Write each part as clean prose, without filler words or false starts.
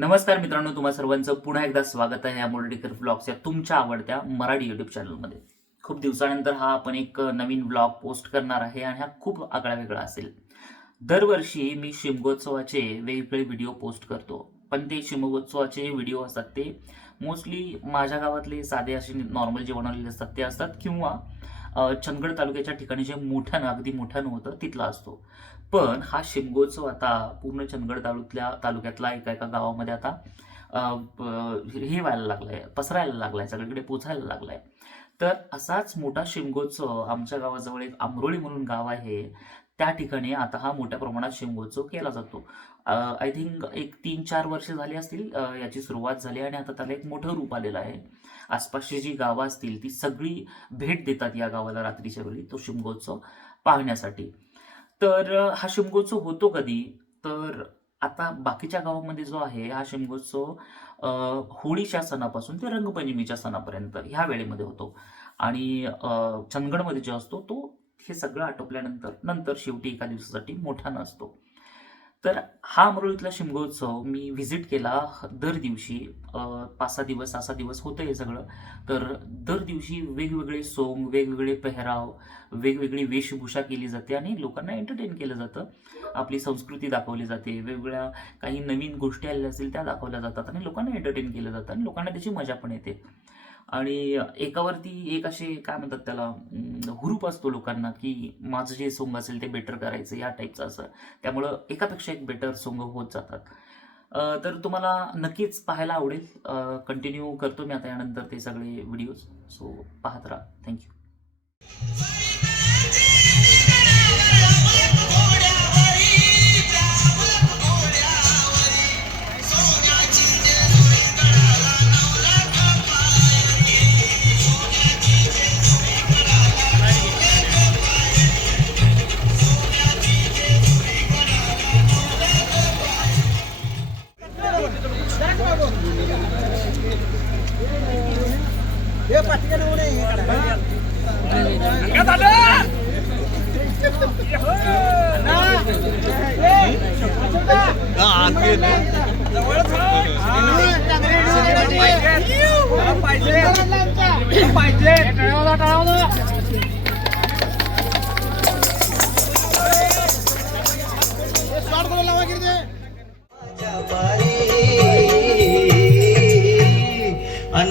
नमस्कार मित्रांनो, तुम्हा सर्वांचं पुन्हा एकदा स्वागत आहे या मोर्डीकर व्लॉग्स या तुमच्या आवडत्या मराठी युट्यूब चॅनलमध्ये. खूप दिवसानंतर हा आपण एक नवीन व्लॉग पोस्ट करणार आहे आणि हा खूप आगळा वेगळा असेल. दरवर्षी मी शिमगोत्सवाचे वेगवेगळे व्हिडिओ पोस्ट करतो, पण ते शिमगोत्सवाचे जे व्हिडिओ असतात ते मोस्टली माझ्या गावातले साधे असे नॉर्मल जे बनवलेले असतात ते असतात, किंवा चंदगड तालुक्याच्या ठिकाणी जे मोठ्यानं अगदी मोठ्यानं होतं तिथला असतो. पण हा शिमगोत्सव आता पूर्ण चंदगड तालुक्यातला एका एका गावामध्ये आता हे व्हायला लागलाय, पसरायला लागलाय, सगळीकडे पोचायला लागलाय. तर असाच मोठा शिमगोत्सव आमच्या गावाजवळ एक आंबरोळी म्हणून गाव आहे, त्या ठिकाणी आता हा मोठ्या प्रमाणात शिमगोत्सव केला जातो. आय थिंक एक 3-4 वर्ष झाली असतील याची सुरुवात झाली आणि आता त्याला एक मोठं रूप आलेलं आहे. आसपासची जी गावं असतील ती सगळी भेट देतात या गावाला रात्रीच्या वेळी तो शिमगोत्सव पाहण्यासाठी. तर हा शिमगोत्सव होतो कधी? तर आता बाकीच्या गावामध्ये जो आहे हा शिमगोत्सव होळीच्या सणापासून ते रंगपंचमीच्या सणापर्यंत ह्या वेळेमध्ये होतो. आणि चंदगडमध्ये जो असतो तो हे सगळं आटोपल्यानंतर नंतर शेवटी एका दिवसासाठी मोठा नसतो. तर हा अमरोलीतला शिमगोत्सव मी व्हिजिट केला दर दिवशी. 5-6 दिवस 6-6 दिवस होतं हे सगळं. तर दर दिवशी वेगवेगळे सोंग, वेगवेगळे पेहराव, वेगवेगळी वेशभूषा केली जाते आणि लोकांना एंटरटेन केलं जातं. आपली संस्कृती दाखवली जाते, वेगवेगळ्या काही नवीन गोष्टी आलेल्या असतील त्या दाखवल्या जातात आणि लोकांना एंटरटेन केलं जातं आणि लोकांना त्याची मजा पण येते. आणि एकावरती एक असे काय म्हणतात त्याला, हुरूप असतो लोकांना की माझं जे सोंग असेल ते बेटर करायचं या टाईपचं असं. त्यामुळं एकापेक्षा एक बेटर सोंग होत जातात. तर तुम्हाला नक्कीच पाहायला आवडेल. कंटिन्यू करतो मी आता यानंतर ते सगळे व्हिडिओज. सो पाहत राहा. थँक्यू.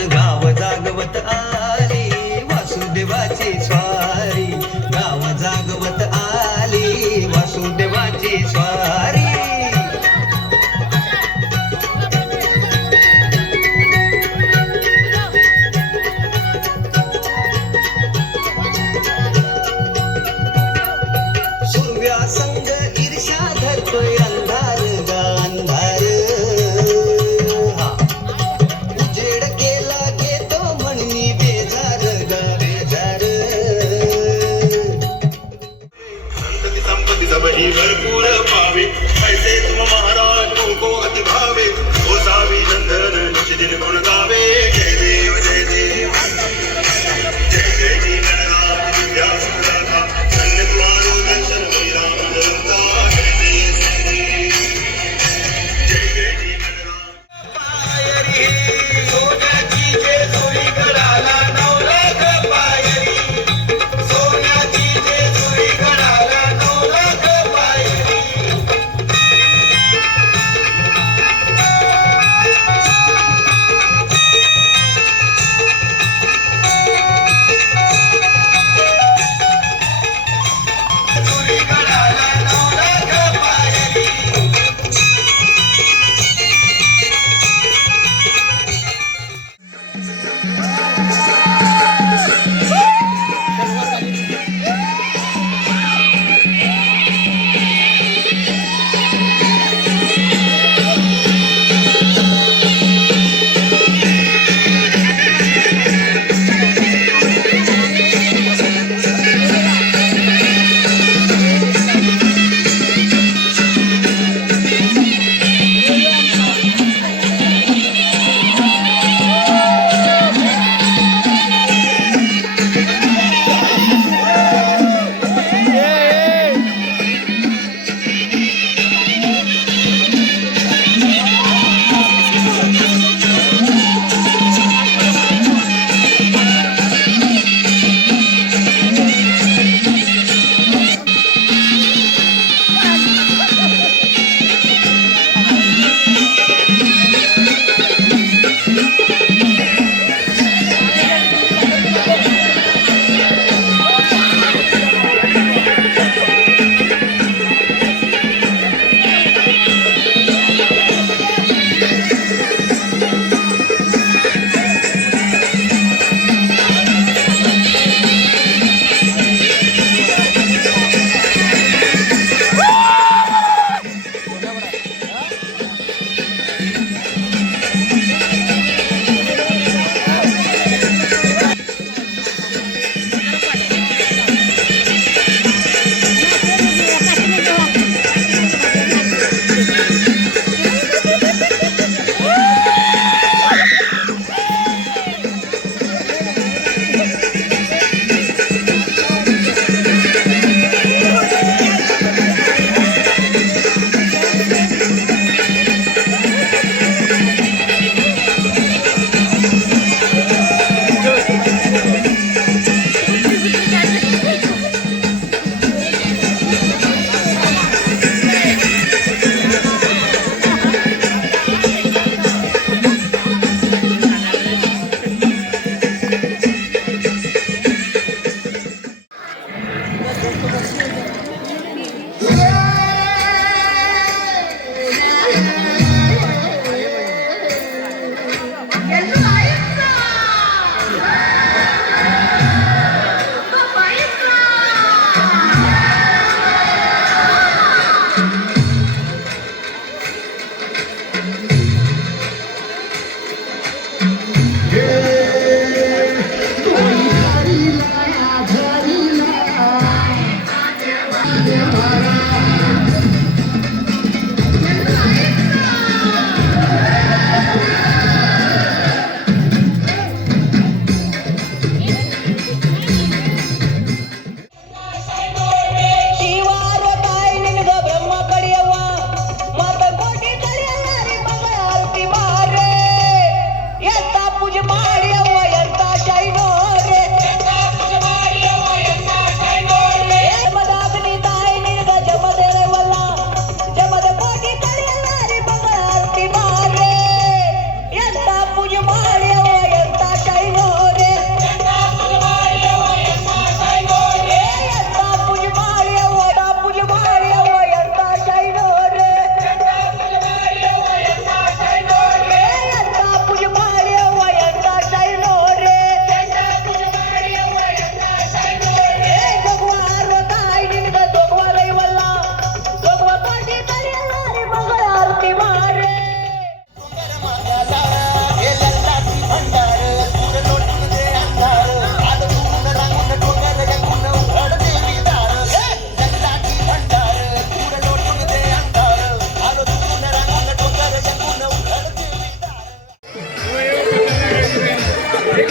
गाव जागवत आली वासुदेवाची स्वारी, गाव जागवत आली वासुदेवाची स्वारी.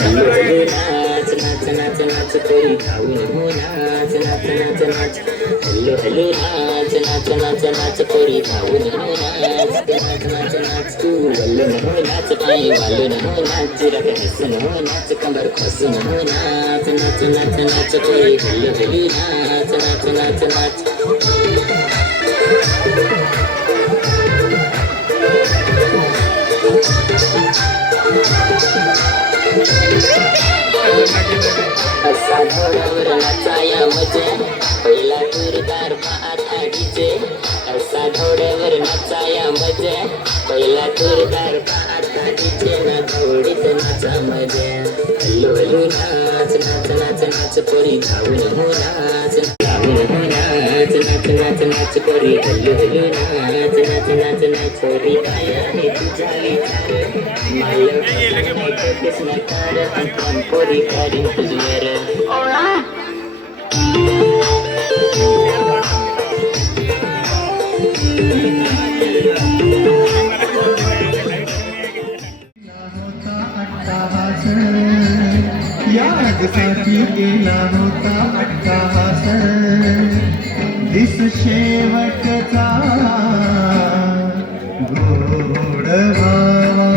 नाच नाच नाच नाच कोरी खाऊन हो नाच नाच नाच नाच हल्लो हल्लो नाच नाच नाच नाच कोरी खाऊन हो नाच नाच नाच नाच तू हल्लो हो नाच पाय वालो हो नाच रख हसन हो नाच कमर खसन हो नाच नाच नाच नाच कोरी हल्लो हल्लो नाच नाच नाच नाच असा घोड्यावर नाचाया मजा पहिला तुरदार आता डीजे असा घोड्यावर नाचाया मजा पहिला तुरदार आता डीजे ना घोडीत नाचा मजा हल्लो हल्लो नाच नाच नाच नाच पोरी धावून हो नाच धावून हो नाच नाच नाच नाच पोरी हल्लो हल्लो नाच नाच नाच नाच पोरी काय आहे तुझा विचार मला कृष्ण कार आपण पोरी काढीन तुझ्यावर यादसाठी गेला होता अट्टाहास दिस शेवटचा गोड भावा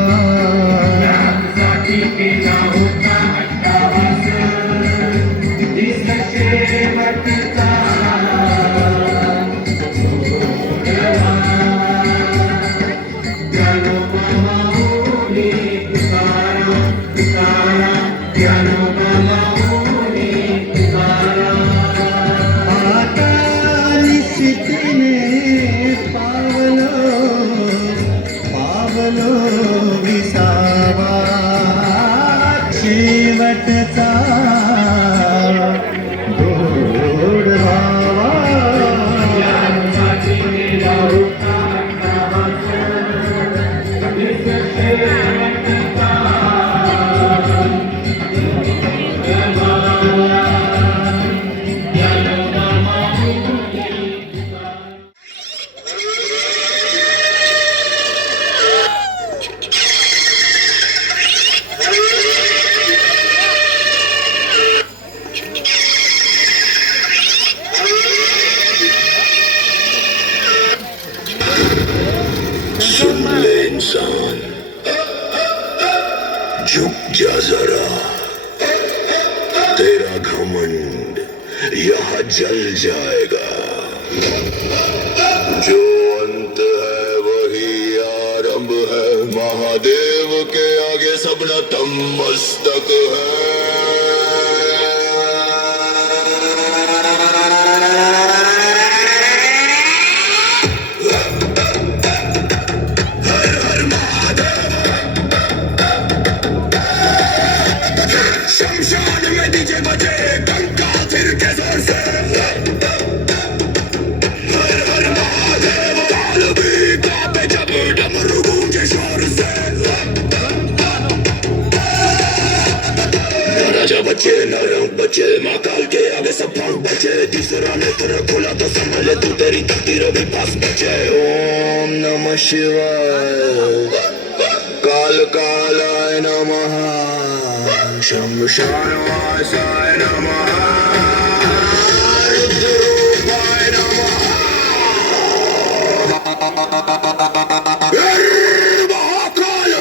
यादसाठी गेला होता अट्टाहास दिस शेवटचा शेवटचा गोड भावा यासाठी गेला होता अट्टाहास दिस शेवटचा सुन ले इंसान झुक जा जरा तेरा घमंड यहाँ जल जाएगा जो अंत है वही आरंभ है महादेव के आगे सब नतमस्तक है बचे महाकाल के आगे सब भाग बचे तीसरा नेत्र खोला तो संभले तू तेरी तकदीर भी पास बचे ओम नमः शिवाय काल कालाय नमः शमशान वासाय नमः रुद्ररूपाय नमः महाकाल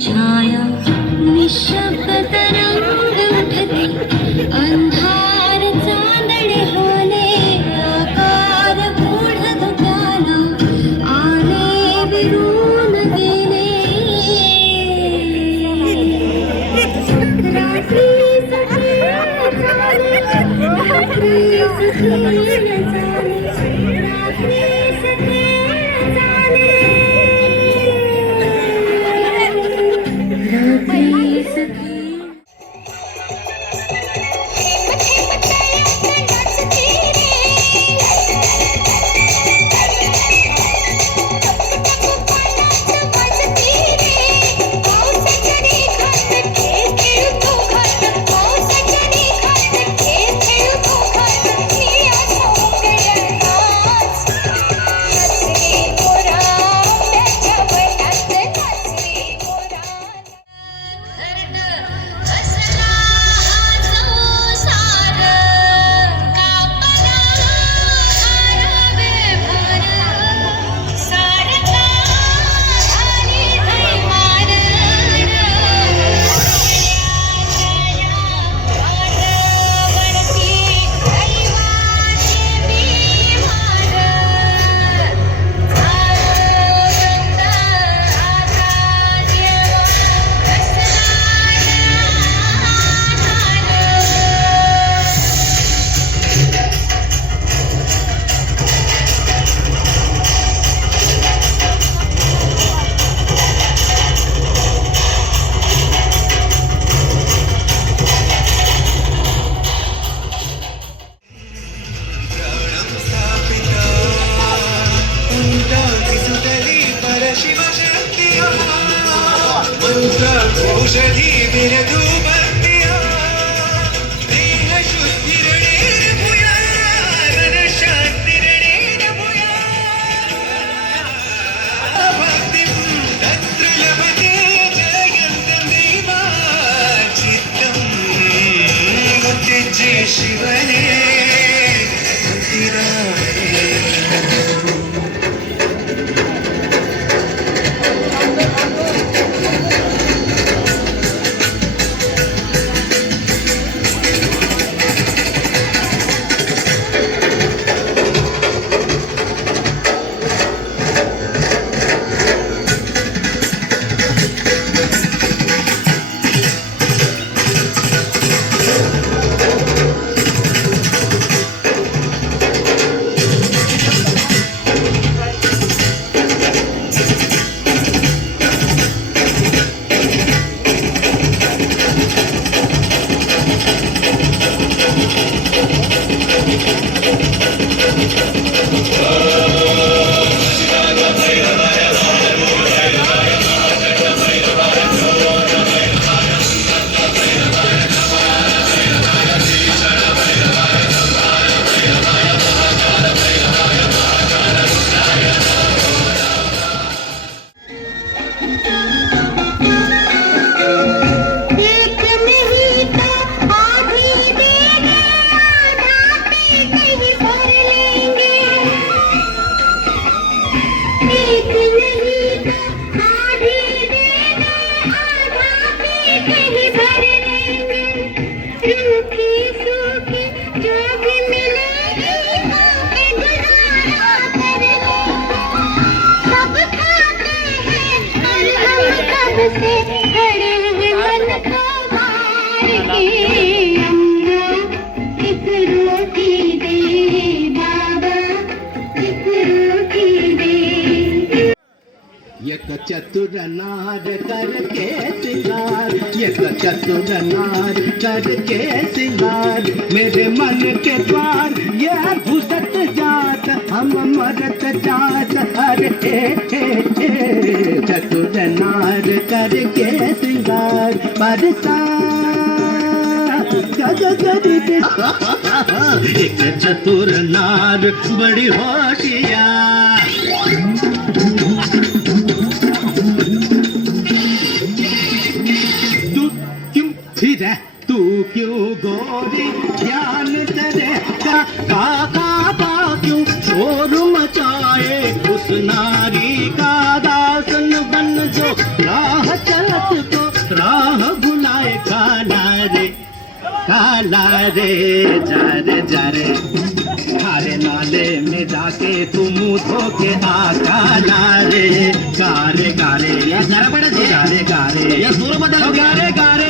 छाया निशब्द तरंग उठते अंधार चांदणे होणे आकार गूढ धुक्याला आले विरून गेले औषधी बिरदू बंदिया देह शुद्धिरणे भूया मन शांतिरणे भूया भक्तिं तत्र लभते जयन्तमेवा चित्तं मुक्तिजे शिवने मुक्तिदाने एक चतुर नार करके सिंगार, एक चतुर नार करके सिंगार, मेरे मन के द्वार ये घुसत जात, हम मरत जात, अरे चतुर नार करके सिंगार बरसा एक चतुर नार बड़ी होशियार, तू क्यों गोरी ध्यान तेरे का काका क्यों शोर मचाए, उस नारी का दासन बन जो राह चलत को राह भुलाए, काला रे जा रे खारे नाले में जाके तुम धो के आ, काला रे गारे गारे या जरा बड़ा गारे गारे या सुर बदल गारे गारे